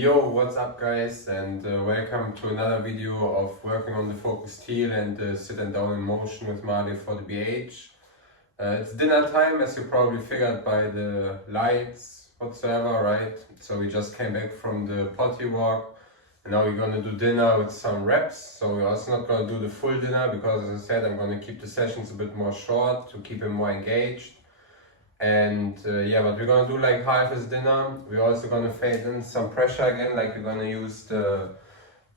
Yo, what's up guys, and welcome to another video of working on the focused heel and sit and down in motion with Marley for the BH. It's dinner time, as you probably figured by the lights whatsoever, right? So we just came back from the potty walk and now we're gonna do dinner with some reps. So we're also not gonna do the full dinner because, as I said, I'm gonna keep the sessions a bit more short to keep him more engaged. And yeah, but we're gonna do like half his dinner. We're also gonna fade in some pressure again, like we're gonna use the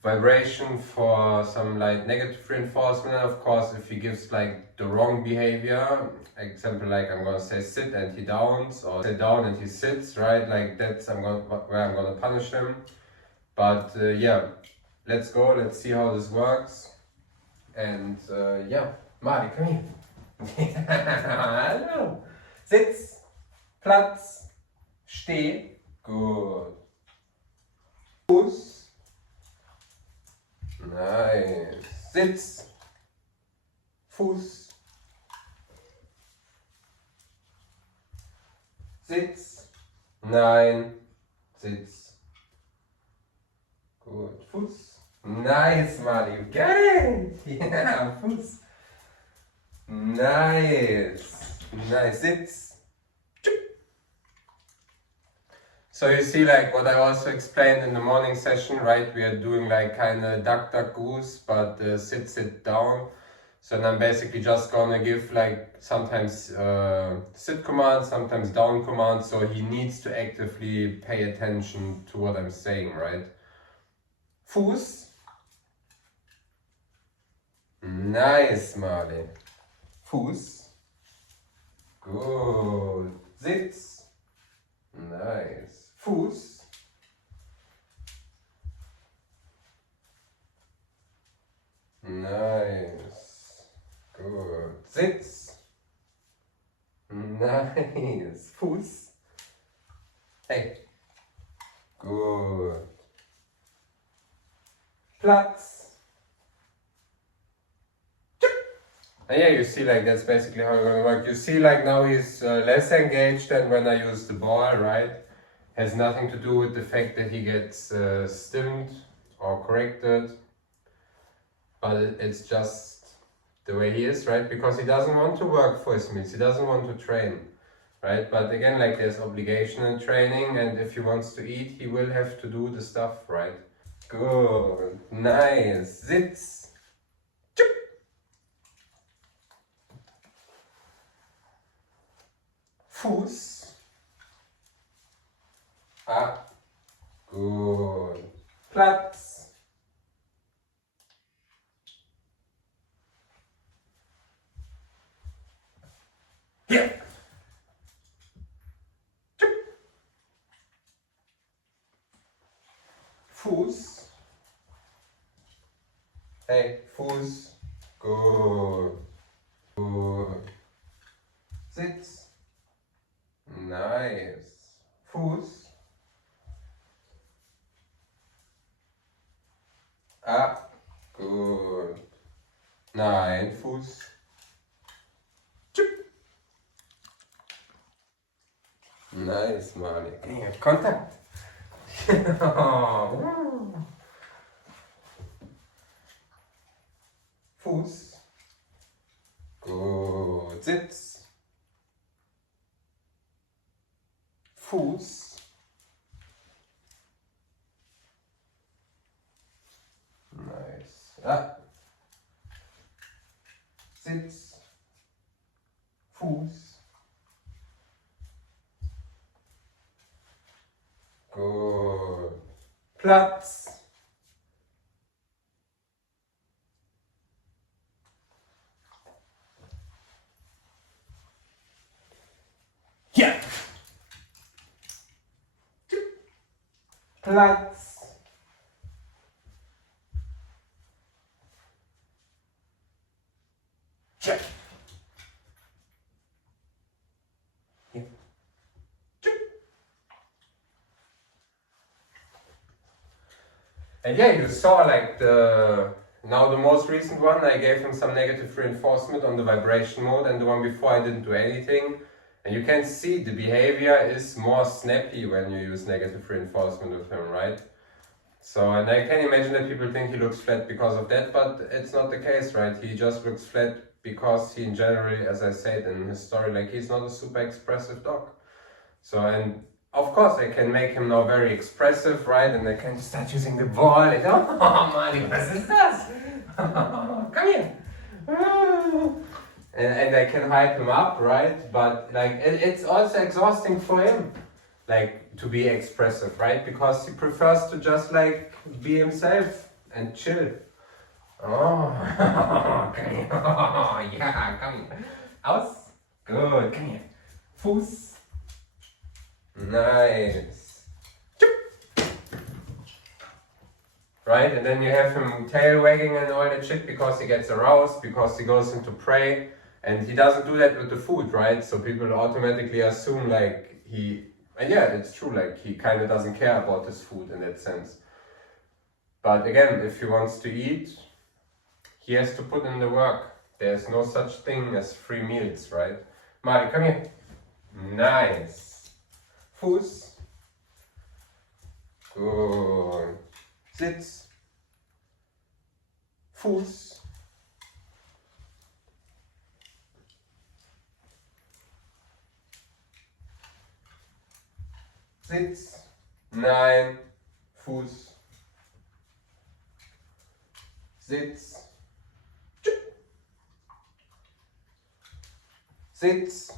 vibration for some like negative reinforcement. And of course, if he gives like the wrong behavior, example like I'm gonna say sit and he downs, or sit down and he sits, right? Like that's where I'm gonna punish him. But yeah, let's go. Let's see how this works. And yeah, Marley, come here. Hello. Sitz, Platz, steh, gut. Fuß, nice. Sitz, Fuß, Sitz, nein, Sitz. Gut, Fuß. Nice, Marley, you got it! Yeah, Fuß. Nice. Nice, sitz. So you see, like what I also explained in the morning session, right? We are doing like kind of duck goose, but sit down. So then I'm basically just gonna give like sometimes sit commands, sometimes down commands. So he needs to actively pay attention to what I'm saying, right? Fuß. Nice, Marley. Fuß. Gut. Sitz. Nice. Fuß. Nice. Gut. Sitz. Nice. Fuß. Hey. Gut. Platz. And yeah, you see, like that's basically how it's gonna work. You see, like now he's less engaged than when I use the ball, right? Has nothing to do with the fact that he gets stimmed or corrected, but it's just the way he is, right? Because he doesn't want to work for his meals, he doesn't want to train, right? But again, like there's obligation in training, and if he wants to eat, he will have to do the stuff, right? Good, nice, sitz. Fuß. Ah, gut. Platz. Hier. Fuß. Hey, Fuß. Gut. Gut. Sitz. Nice. Fuß. Ah, gut. Nein, Fuß. Nice, Marley. Kontakt. Fuß. Gut. Sitz. Fuß. Nice. Ah. Sitz. Fuß. Gut. Platz. Hier. Platz. Check. Here. Check. And yeah, you saw like the most recent one, I gave him some negative reinforcement on the vibration mode, and the one before I didn't do anything. And you can see the behavior is more snappy when you use negative reinforcement with him, right? So, and I can imagine that people think he looks flat because of that, but it's not the case, right? He just looks flat because he, in general, as I said in his story, like he's not a super expressive dog. So, and of course I can make him now very expressive, right? And I can start using the ball and, oh, Marley, what is this? Come here. And I can hype him up, right? But like, it's also exhausting for him, like to be expressive, right? Because he prefers to just like be himself and chill. Oh, come here. Oh, yeah, come here. Aus. Good, come here. Fuß. Nice. Right, and then you have him tail wagging and all that shit because he gets aroused, because he goes into prey, and he doesn't do that with the food, right? So people automatically assume like and yeah, it's true, like he kind of doesn't care about his food in that sense. But again, if he wants to eat, he has to put in the work. There's no such thing as free meals, right? Mari, come here. Nice. Fuß. Gut. Sitz. Fuß. Sitz. Nein. Fuß. Sitz. Sitz.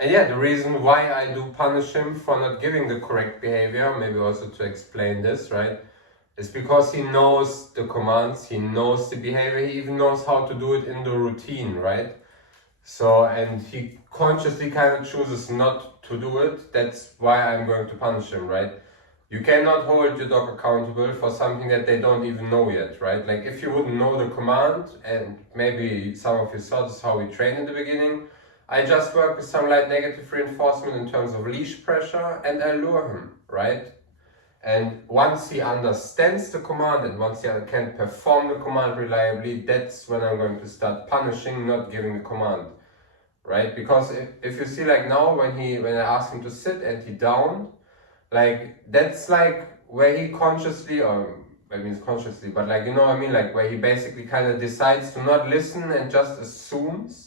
And yeah, the reason why I do punish him for not giving the correct behavior, maybe also to explain this, right, is because he knows the commands, he knows the behavior, he even knows how to do it in the routine, right? So, and he consciously kind of chooses not to do it. That's why I'm going to punish him, right? You cannot hold your dog accountable for something that they don't even know yet, right? Like if you wouldn't know the command, and maybe some of you saw this how we train in the beginning, I just work with some light negative reinforcement in terms of leash pressure, and I lure him, right? And once he understands the command and once he can perform the command reliably, that's when I'm going to start punishing, not giving the command, right? Because if you see, like now when I ask him to sit and he downed, like that's like where he consciously, or I mean consciously, but like, you know what I mean, like where he basically kind of decides to not listen and just assumes.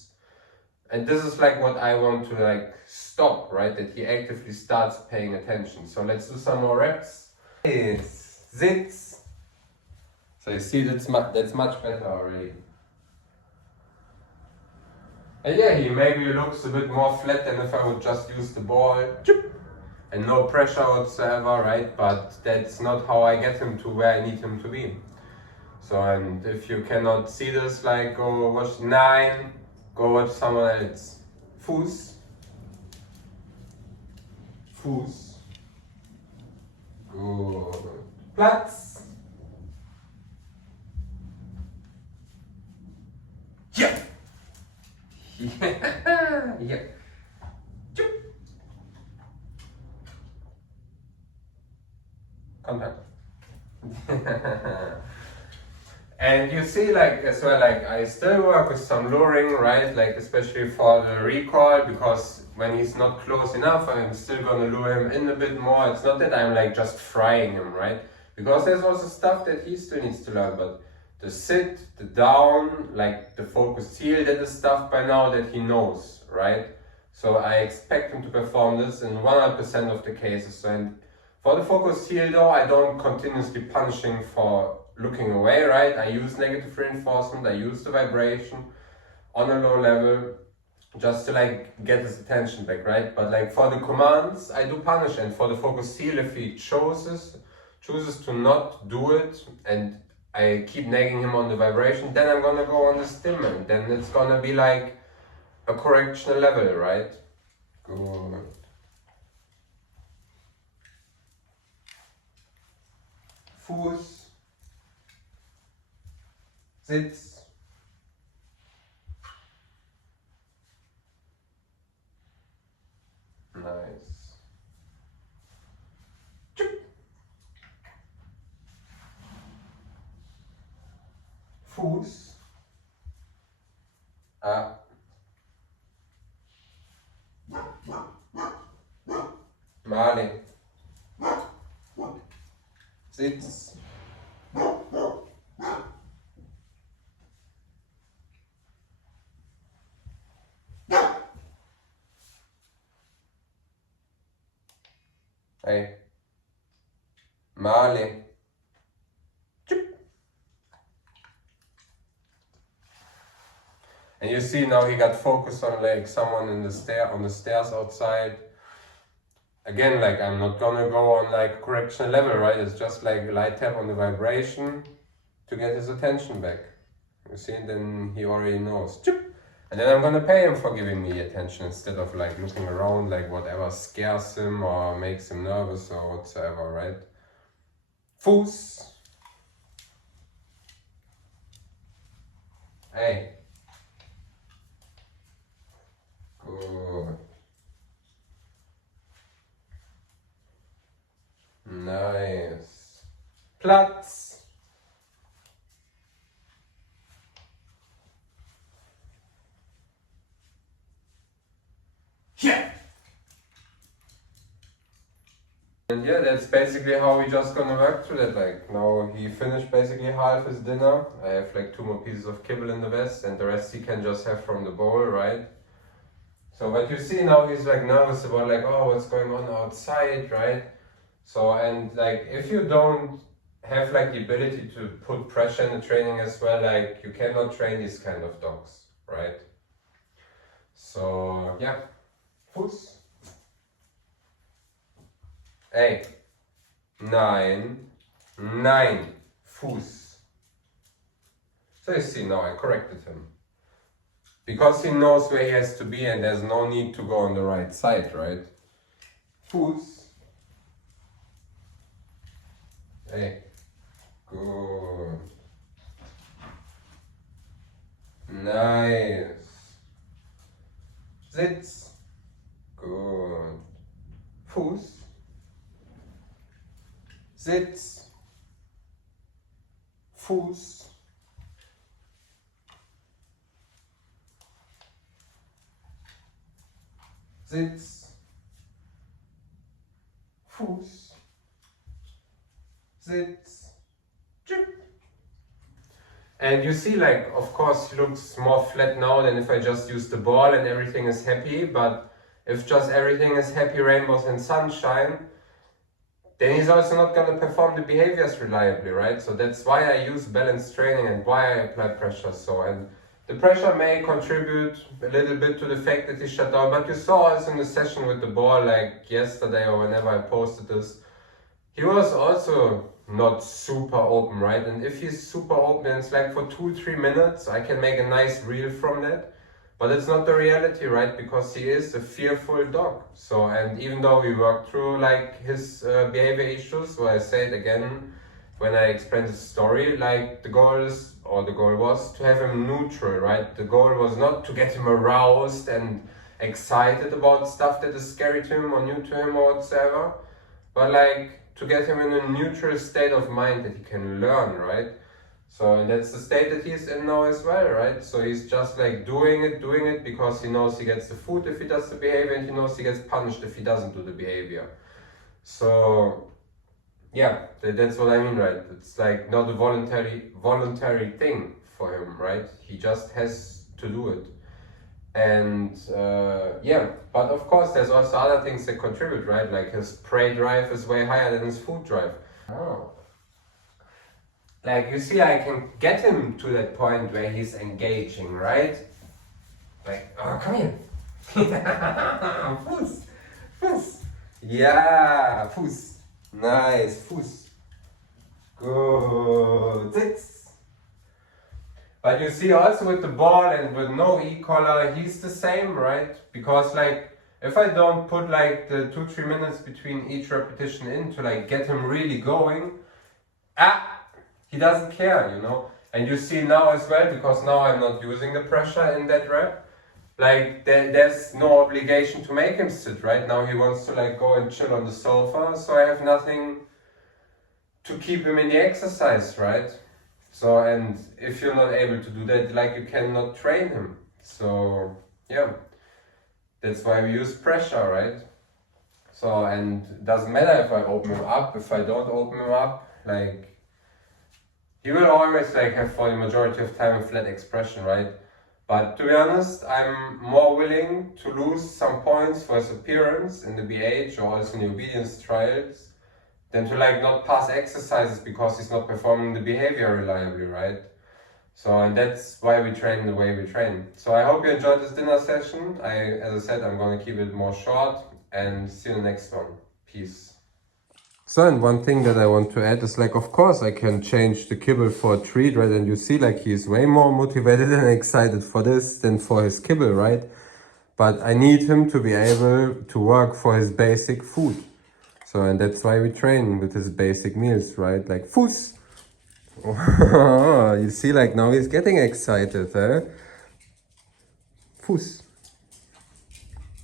And this is like what I want to like stop, right? That he actively starts paying attention. So let's do some more reps. Sitz. So you see that's much better already. And yeah, he maybe looks a bit more flat than if I would just use the ball. And no pressure whatsoever, right? But that's not how I get him to where I need him to be. So, and if you cannot see this, like go watch 9. Go watch someone else. Fuß. Fuß. Gut. Platz. Ja. Ja. Contact. And you see, like, as well, like, I still work with some luring, right? Like, especially for the recall, because when he's not close enough, I'm still gonna lure him in a bit more. It's not that I'm, like, just frying him, right? Because there's also stuff that he still needs to learn, but the sit, the down, like, the focused heel, that is stuff by now that he knows, right? So I expect him to perform this in 100% of the cases. And for the focused heel, though, I don't continuously punish him for looking away, right? I use negative reinforcement, I use the vibration on a low level just to like get his attention back, right? But like for the commands, I do punish, and for the focus seal, if he chooses to not do it and I keep nagging him on the vibration, then I'm gonna go on the stim, and then it's gonna be like a correctional level, right? Good. Fuß. Sitz. Nice. Fuß, A, Marley, Sitz, hey, Marley, and you see now he got focused on like someone in the on the stairs outside. Again, like I'm not gonna go on like correctional level, right? It's just like a light tap on the vibration to get his attention back. You see, and then he already knows. And then I'm gonna pay him for giving me attention instead of like looking around like whatever scares him or makes him nervous or whatsoever, right? Fuß. Hey. Good. Nice. Platz. Yeah. And yeah, that's basically how we just gonna work through that. Like now he finished basically half his dinner. I have like 2 more pieces of kibble in the vest and the rest he can just have from the bowl, right? So what you see now, he's like nervous about like, oh, what's going on outside, right? So, and like if you don't have like the ability to put pressure in the training as well, like you cannot train these kind of dogs, right? So yeah, Fuß. Ey, nein, Fuß. So you see now I corrected him. Because he knows where he has to be and there's no need to go on the right side, right? Fuß. Hey, good. Nice. Sitz. Good. Fuß. Sitz. Fuß. Sitz. Fuß. Sitz. And you see, like, of course, he looks more flat now than if I just use the ball and everything is happy. But if just everything is happy, rainbows and sunshine, then he's also not going to perform the behaviors reliably, right? So that's why I use balanced training and why I apply pressure. So, and the pressure may contribute a little bit to the fact that he shut down. But you saw also in the session with the ball, like yesterday or whenever I posted this, he was also not super open, right? And if he's super open, it's like for 2-3 minutes, I can make a nice reel from that. But it's not the reality, right? Because he is a fearful dog. So, and even though we work through like his behavior issues, so I say it again, when I explain the story, like the goal is, or the goal was to have him neutral, right? The goal was not to get him aroused and excited about stuff that is scary to him or new to him or whatsoever, but like to get him in a neutral state of mind that he can learn, right? So, and that's the state that he's in now as well, right? So he's just like doing it because he knows he gets the food if he does the behavior and he knows he gets punished if he doesn't do the behavior. So yeah, that's what I mean, right? It's like not a voluntary thing for him, right? He just has to do it. And yeah, but of course there's also other things that contribute, right? Like his prey drive is way higher than his food drive. Oh. Like you see, I can get him to that point where he's engaging, right? Like, oh, come here. Fuß. Fuß. Yeah, Fuß. Nice, Fuß. Good. Sitz. But you see also with the ball and with no e-collar, he's the same, right? Because like, if I don't put like the 2-3 minutes between each repetition in to like get him really going, he doesn't care, you know? And you see now as well, because now I'm not using the pressure in that rep, like there's no obligation to make him sit, right? Now he wants to like go and chill on the sofa, so I have nothing to keep him in the exercise, right? So, and if you're not able to do that, like, you cannot train him. So yeah, that's why we use pressure, right? So, and it doesn't matter if I open him up, if I don't open him up, like, he will always like have for the majority of time a flat expression, right? But to be honest, I'm more willing to lose some points for his appearance in the BH or also in the obedience trials than to like not pass exercises because he's not performing the behavior reliably, right? So, and that's why we train the way we train. So I hope you enjoyed this dinner session. As I said, I'm going to keep it more short, and see you in the next one. Peace. So, and one thing that I want to add is like, of course I can change the kibble for a treat, right? And you see like he's way more motivated and excited for this than for his kibble, right? But I need him to be able to work for his basic food. So, and that's why we train with his basic meals, right? Like Fuß. Oh, you see, like now he's getting excited, huh? Fuß.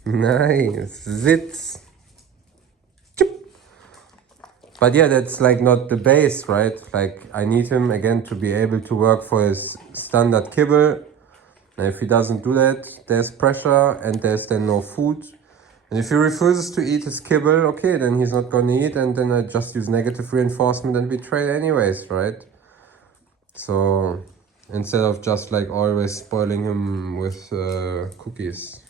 Nice. Sitz. Chip. But yeah, that's like not the base, right? Like I need him again to be able to work for his standard kibble. And if he doesn't do that, there's pressure and there's then no food. And if he refuses to eat his kibble, okay, then he's not gonna eat, and then I just use negative reinforcement and we train anyways, right? So instead of just like always spoiling him with cookies.